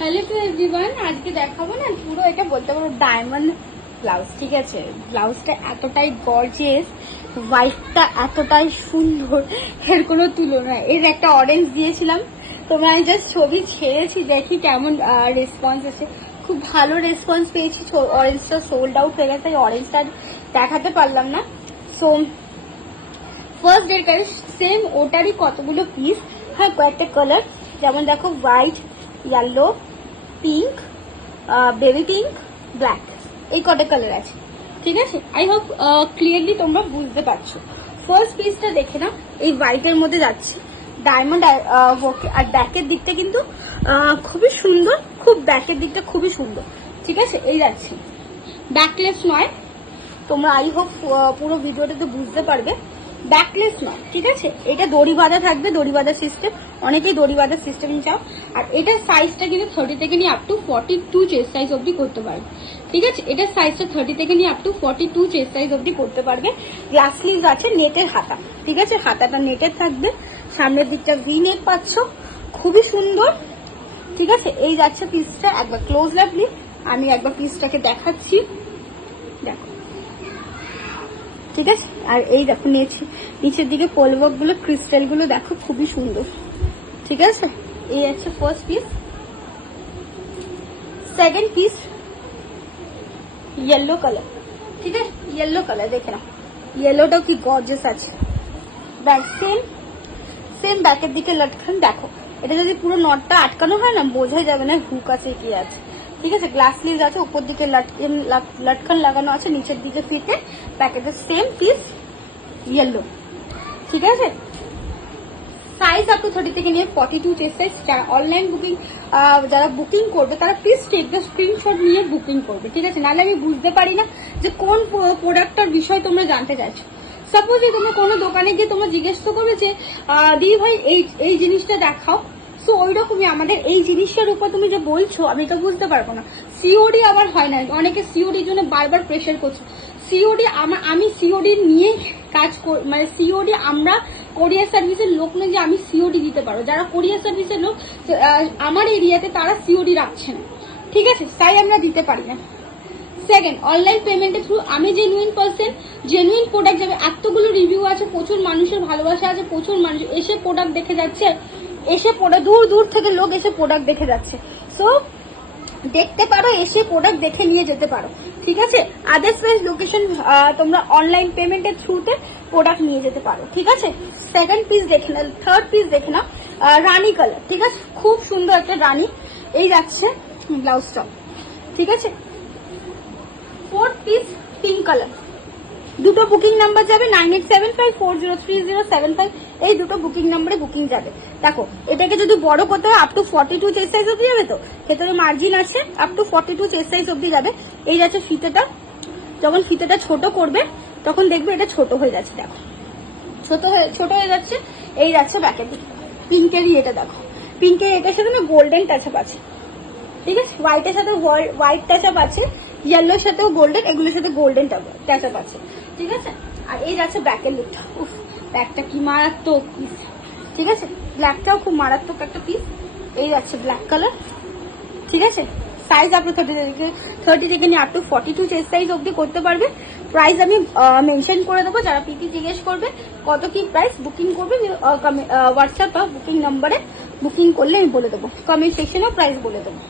Hello to everyone, আজকে দেখাবো না পুরো এটা বলতে পারো ডায়মন্ড ব্লাউজ। ঠিক আছে, ব্লাউজটা এতটাই গর্জিয়াস, হোয়াইটটা এতটাই সুন্দর, এর কোনো তুলনা। এর একটা অরেঞ্জ দিয়েছিলাম, তোমরা আমি জাস্ট ছবি ছেড়েছি, দেখি কেমন রেসপন্স আছে। খুব ভালো রেসপন্স পেয়েছি। অরেঞ্জটা সোল্ড আউট হয়ে গেছে, অরেঞ্জটা দেখাতে পারলাম না। সো ফার্স্ট ডেট সেম ওটারই কতগুলো পিস, হ্যাঁ কয়েকটা কালার, যেমন দেখো white, yellow, pink, baby pink, black, এই কটা কালার আছে। ঠিক আছে, আই হোপ ক্লিয়ারলি তোমরা বুঝতে পারছো। ফার্স্ট পিসটা দেখে না, এই হোয়াইটের মধ্যে যাচ্ছে ডায়মন্ড আর ব্যাকের দিকটা কিন্তু খুবই সুন্দর, খুব ব্যাকের দিকটা খুবই সুন্দর। ঠিক আছে, এই যাচ্ছে ব্যাকলেস নয়, তোমরা আই হোপ পুরো ভিডিওটাতে বুঝতে পারবে। ব্যাকলেস নয়, ঠিক আছে, এটা দড়ি বাঁধা থাকবে, দড়ি বাঁধা সিস্টেম, অনেকেই দড়ি বাঁধা সিস্টেম চাও। আর এটার সাইজটা কিন্তু 30 থেকে নিয়ে আপ টু 42 চেস্ট সাইজ অবধি করতে পারবে। ঠিক আছে, এটার সাইজটা 30 থেকে নিয়ে আপ টু 42 চেস্ট সাইজ অবধি করতে পারবে। গ্লাস স্লিভস আছে, নেটের হাতা। ঠিক আছে, হাতাটা নেটের থাকবে, সামনের দিকটা ভি নেক পাচ্ছ, খুবই সুন্দর। ঠিক আছে, এই যাচ্ছে পিসটা। একবার ক্লোজ লাগলি, আমি একবার পিসটাকে দেখাচ্ছি, দেখো। ঠিক আছে, আর এই দেখো নিচের দিকে পোলওয়ার্ক গুলো, ক্রিস্টাল গুলো দেখো, খুবই সুন্দর। ঠিক আছে, এই আছে first piece. Second piece yellow colour. ঠিক আছে, ইয়েলো কালার দেখে নাও, ইয়েলোটাও কি গর্জিয়াস আছে। ব্যাক সেম ব্যাকের দিকে লটকান দেখো। এটা যদি পুরো নটটা আটকানো হয় না, বোঝাই যাবে না হুক আছে কি আছে। ঠিক আছে, গ্লাস স্লিভস আছে, উপর দিকে লটকান লাগানো আছে, নিচের দিকে ফিতে, প্যাকেটে সেম পিস ইয়েলো। ঠিক আছে, সাইজ আপ টু 30 থেকে নিয়ে 42 চেস্ট সাইজ। যারা অনলাইন বুকিং যারা বুকিং করবে তারা প্লিজ টেক দ্য স্ক্রিনশট নিয়ে বুকিং করবে। ঠিক আছে, নাহলে আমি বুঝতে পারি না যে কোন প্রোডাক্টটার বিষয় তোমরা জানতে চাইছো। সাপোজ তোমরা কোনো দোকানে গিয়ে তোমরা জিজ্ঞেস করবে যে দিদি ভাই এই জিনিসটা দেখাও, সো ওই রকমই আমাদের এই জিনিসটার উপর তুমি যে বলছো আমি তো বুঝতে পারবো না। সিওডি আবার হয় না, অনেকে সিওডির জন্য বারবার প্রেশার করছো। সিওডি আমি সিওডি নিয়ে কাজ মানে সিওডি আমরা কোরিয়ার সার্ভিসের লোক নয় যে আমি সিওডি দিতে পারবো। যারা কোরিয়ার সার্ভিসের লোক আমার এরিয়াতে তারা সিওডি রাখছে না। ঠিক আছে, তাই আমরা দিতে পারি না। সেকেন্ড, অনলাইন পেমেন্টের থ্রু আমি জেনুইন পার্সন, জেনুইন প্রোডাক্ট যাবে। এতগুলো রিভিউ আছে, প্রচুর মানুষের ভালোবাসা আছে, প্রচুর মানুষ এসে প্রোডাক্ট দেখে যাচ্ছে, এসে দূর দূর থেকে লোক এসে প্রোডাক্ট দেখে যাচ্ছে। সো দেখতে পারো, এসে প্রোডাক্ট দেখে নিয়ে যেতে পারো। ঠিক আছে, আদার্সওয়াইজ লোকেশন তোমরা অনলাইন পেমেন্টের থ্রুতে প্রোডাক্ট নিয়ে যেতে পারো। ঠিক আছে, সেকেন্ড পিস দেখে নাও, থার্ড পিস দেখে নাও, রানী কালার। ঠিক আছে, খুব সুন্দর একটা রানী, এই যাচ্ছে ব্লাউজটা। ঠিক আছে, ফোর্থ পিস পিঙ্ক কালার। দুটো বুকিং নাম্বার যাবে 9875403075, এই দুটো বুকিং নাম্বারে বুকিং যাবে। দেখো, এটাকে যদি বড় করতে হয় আপ টু 42 চেস্ট সাইজ অব্দি যাবে, তো ভেতরে মার্জিন আছে, আপ টু 42 চেস্ট সাইজ অব্দি যাবে। এই যাচ্ছে ফিতেটা, যখন ফিতেটা ছোট করবে তখন দেখবে এটা ছোট হয়ে যাচ্ছে। দেখো, ছোট হয়ে যাচ্ছে। এই যাচ্ছে ব্যাকের দিকে, পিঙ্কেরই এটা দেখো, পিঙ্কের এটার সাথে না গোল্ডেন টাচআপ আছে। ঠিক আছে, হোয়াইটের সাথে হোয়াইট টাচআপ আছে, ইয়েলোর সাথেও গোল্ডেন, এগুলোর সাথে গোল্ডেন টাচআপ আছে। ঠিক আছে, আর এই যাচ্ছে ব্যাকের লুকটা। উফ, ব্যাকটা কি মারাত্মক পিস। ঠিক আছে, ব্ল্যাকটাও খুব মারাত্মক একটা পিস। এই যাচ্ছে ব্ল্যাক কালার। ঠিক আছে, সাইজ আপনি 30 থেকে নিয়ে আপ টু 42 চেস্ট সাইজ অব্দি করতে পারবে। প্রাইস আমি মেনশন করে দেবো, যারা পিপি জিজ্ঞেস করবে কত কি প্রাইস, বুকিং করবে হোয়াটসঅ্যাপ বা বুকিং নাম্বারে বুকিং করলে আমি বলে দেবো, কমেন্ট সেকশনেও প্রাইস বলে দেবো।